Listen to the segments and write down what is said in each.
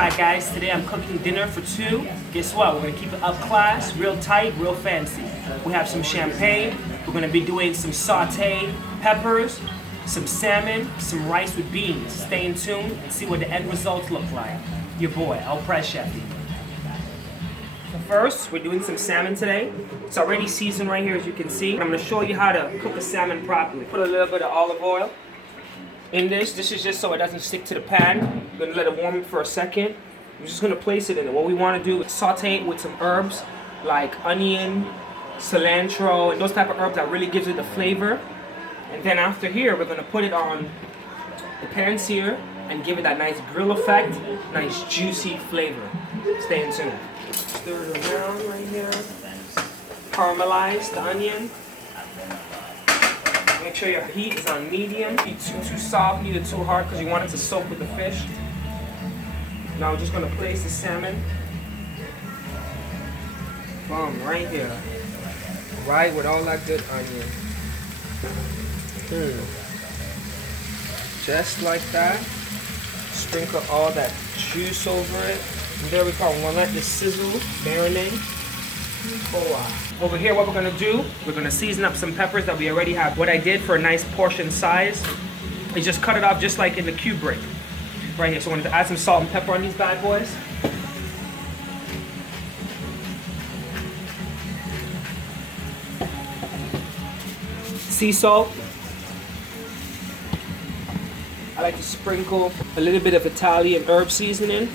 Alright guys, today I'm cooking dinner for two. Guess what? We're going to keep it up class, real tight, real fancy. We have some champagne, we're going to be doing some sauteed peppers, some salmon, some rice with beans. Stay in tune and see what the end results look like. Your boy, El Press Chefy. So first, we're doing some salmon today. It's already seasoned right here as you can see. I'm going to show you how to cook a salmon properly. Put a little bit of olive oil in this. This is just so it doesn't stick to the pan. I'm going to let it warm up for a second. I'm just going to place it in it. What we want to do is saute it with some herbs like onion, cilantro, and those type of herbs that really gives it the flavor. And then after here, we're going to put it on the pan sear and give it that nice grill effect, nice juicy flavor. Stay in tune. Stir it around right here. Caramelize the onion. Make sure your heat is on medium. Be too soft, neither too hard, because you want it to soak with the fish. Now we're just going to place the salmon. Boom, right here. Right with all that good onion. Just like that. Sprinkle all that juice over it. And there we go. We're going to let this sizzle, marinate. Over here, what we're going to do, we're going to season up some peppers that we already have. What I did for a nice portion size is just cut it off just like in the cube break. Right here. So I'm going to add some salt and pepper on these bad boys. Sea salt. I like to sprinkle a little bit of Italian herb seasoning.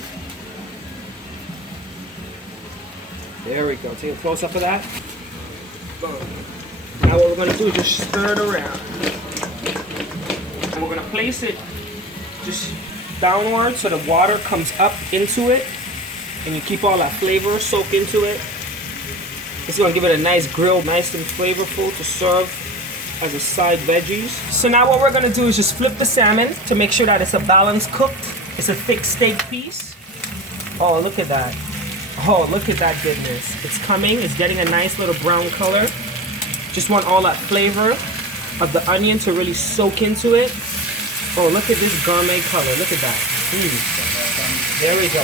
There we go. Take a close up of that. Boom. Now what we're going to do is just stir it around. And we're going to place it just downward so the water comes up into it. And you keep all that flavor soak into it. This is going to give it a nice grill, nice and flavorful to serve as a side veggies. So now what we're going to do is just flip the salmon to make sure that it's a balanced cooked. It's a thick steak piece. Oh, look at that. Oh, look at that goodness. It's coming. It's getting a nice little brown color. Just want all that flavor of the onion to really soak into it. Oh, look at this gourmet color. Look at that. There we go.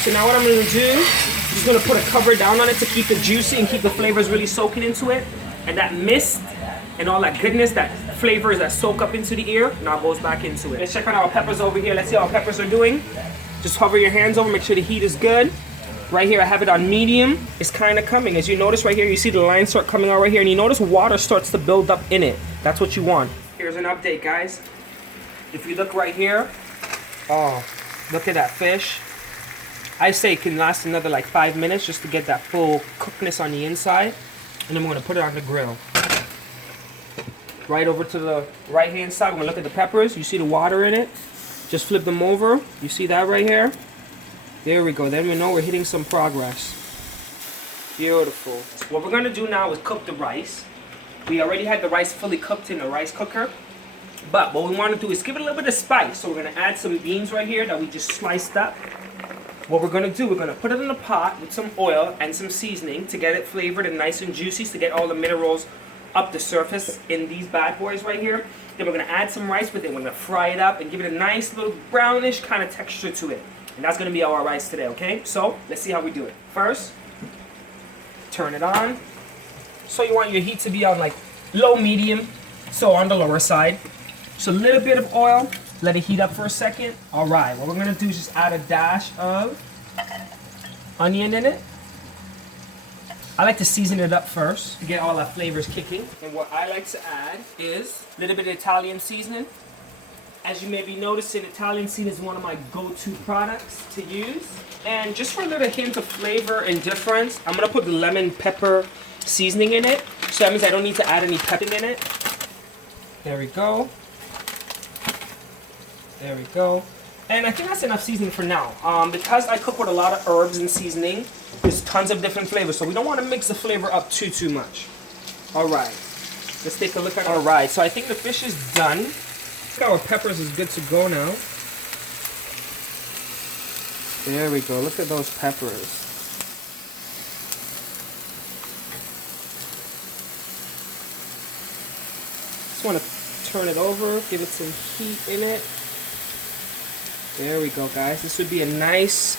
So now what I'm going to do, I'm just going to put a cover down on it to keep it juicy and keep the flavors really soaking into it. And that mist and all that goodness, that flavors that soak up into the ear, now goes back into it. Let's check out our peppers over here. Let's see how our peppers are doing. Just hover your hands over, make sure the heat is good. Right here, I have it on medium. It's kind of coming. As you notice right here, you see the lines start coming out right here, and you notice water starts to build up in it. That's what you want. Here's an update, guys. If you look right here, oh, look at that fish. I say it can last another like 5 minutes just to get that full cookedness on the inside. And then we're gonna put it on the grill. Right over to the right-hand side, we're gonna look at the peppers. You see the water in it? Just flip them over. You see that right here? There we go. Then we know we're hitting some progress. Beautiful. What we're going to do now is cook the rice. We already had the rice fully cooked in the rice cooker. But what we want to do is give it a little bit of spice. So we're going to add some beans right here that we just sliced up. What we're going to do, we're going to put it in a pot with some oil and some seasoning to get it flavored and nice and juicy, to get all the minerals up the surface in these bad boys right here. Then we're going to add some rice with it. We're going to fry it up and give it a nice little brownish kind of texture to it. And that's going to be our rice today, okay? So, let's see how we do it. First, turn it on. So you want your heat to be on like low, medium, so on the lower side. Just a little bit of oil. Let it heat up for a second. All right, what we're going to do is just add a dash of onion in it. I like to season it up first to get all our flavors kicking. And what I like to add is a little bit of Italian seasoning. As you may be noticing, Italian seasoning is one of my go-to products to use. And just for a little hint of flavor and difference, I'm going to put the lemon pepper seasoning in it. So that means I don't need to add any pepper in it. There we go. There we go. And I think that's enough seasoning for now. Because I cook with a lot of herbs and seasoning, there's tons of different flavors. So we don't want to mix the flavor up too much. All right. Let's take a look at it. All right. So I think the fish is done. Our peppers is good to go now. There we go. Look at those peppers. Just want to turn it over, give it some heat in it. There we go, guys. This would be a nice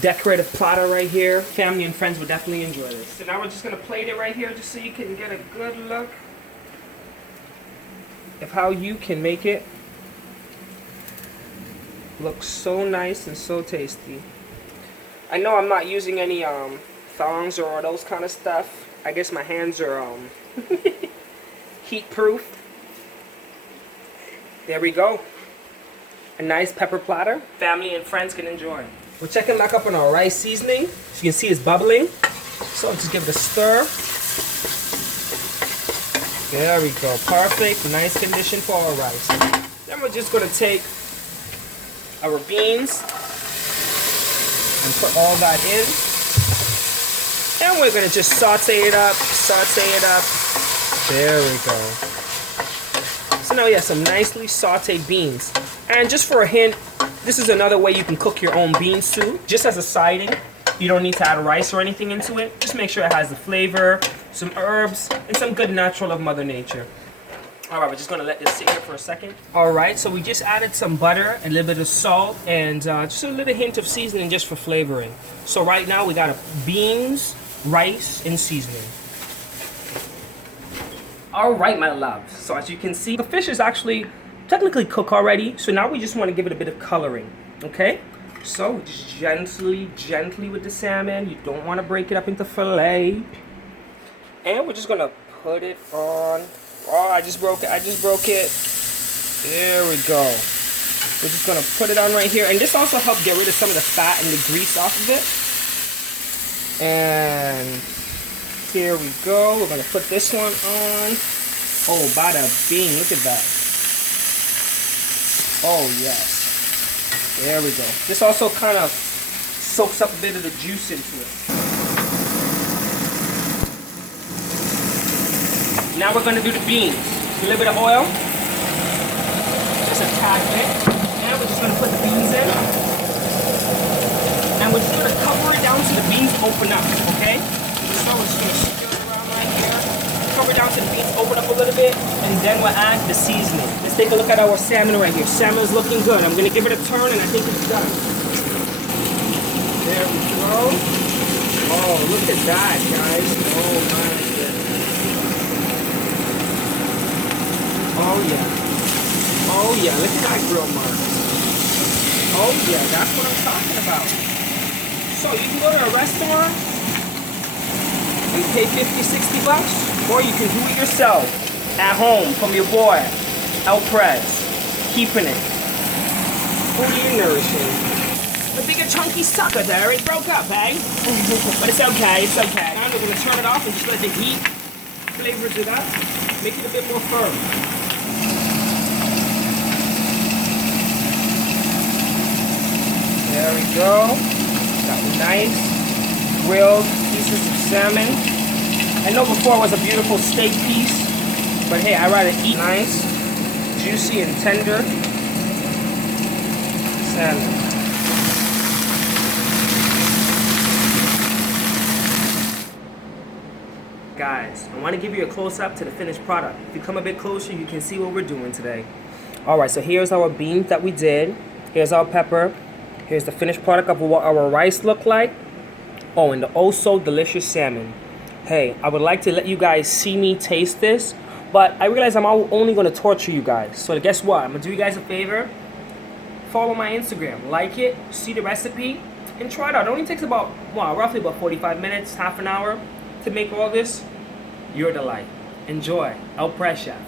decorative platter right here. Family and friends would definitely enjoy this. So now we're just gonna plate it right here just so you can get a good look of how you can make it look so nice and so tasty. I know I'm not using any thongs or those kind of stuff. I guess my hands are heat proof. There we go. A nice pepper platter. Family and friends can enjoy. We're checking back up on our rice seasoning. As you can see, it's bubbling. So just give it a stir. There we go. Perfect. Nice condition for our rice. Then we're just going to take our beans and put all that in. And we're going to just saute it up. Saute it up. There we go. So now we have some nicely sauteed beans. And just for a hint, this is another way you can cook your own beans too. Just as a siding, you don't need to add rice or anything into it. Just make sure it has the flavor, some herbs, and some good natural of Mother Nature. Alright, we're just going to let this sit here for a second. Alright, so we just added some butter, a little bit of salt, and just a little hint of seasoning just for flavoring. So right now we got beans, rice, and seasoning. Alright, my love. So as you can see, the fish is actually technically cooked already. So now we just want to give it a bit of coloring. Okay? So just gently with the salmon. You don't want to break it up into fillet. And we're just going to put it on. Oh, I just broke it. There we go. We're just going to put it on right here. And this also helps get rid of some of the fat and the grease off of it. And here we go. We're going to put this one on. Oh, bada bing. Look at that. Oh, yes. There we go. This also kind of soaks up a bit of the juice into it. Now we're going to do the beans. A little bit of oil. Just a tad bit. And we're just going to put the beans in. And we're just going to cover it down so the beans open up, okay? So we're just going to stir it around right here. Cover it down so the beans open up a little bit. And then we'll add the seasoning. Let's take a look at our salmon right here. Salmon is looking good. I'm going to give it a turn and I think it's done. There we go. Oh, look at that, guys. Oh, my goodness. Oh yeah. Oh yeah, look at that grill mark. Oh yeah, that's what I'm talking about. So you can go to a restaurant and pay 50, 60 bucks, or you can do it yourself at home from your boy, El Prez. Keeping it. Foodie and nourishing. The bigger chunky sucker there, it broke up, eh? But it's okay, it's okay. Now we're gonna turn it off and just let the heat flavors it up, make it a bit more firm. There we go. Got nice grilled pieces of salmon. I know before it was a beautiful steak piece, but hey, I'd rather eat nice, juicy, and tender salmon. Guys, I want to give you a close-up to the finished product. If you come a bit closer, you can see what we're doing today. Alright, so here's our beans that we did. Here's our pepper. Here's the finished product of what our rice looked like. Oh, and the oh-so delicious salmon. Hey, I would like to let you guys see me taste this, but I realize I'm only going to torture you guys. So guess what? I'm going to do you guys a favor. Follow my Instagram. Like it, see the recipe, and try it out. It only takes about, well, roughly about 45 minutes, half an hour to make all this. Your delight. Enjoy. El Prez Chef.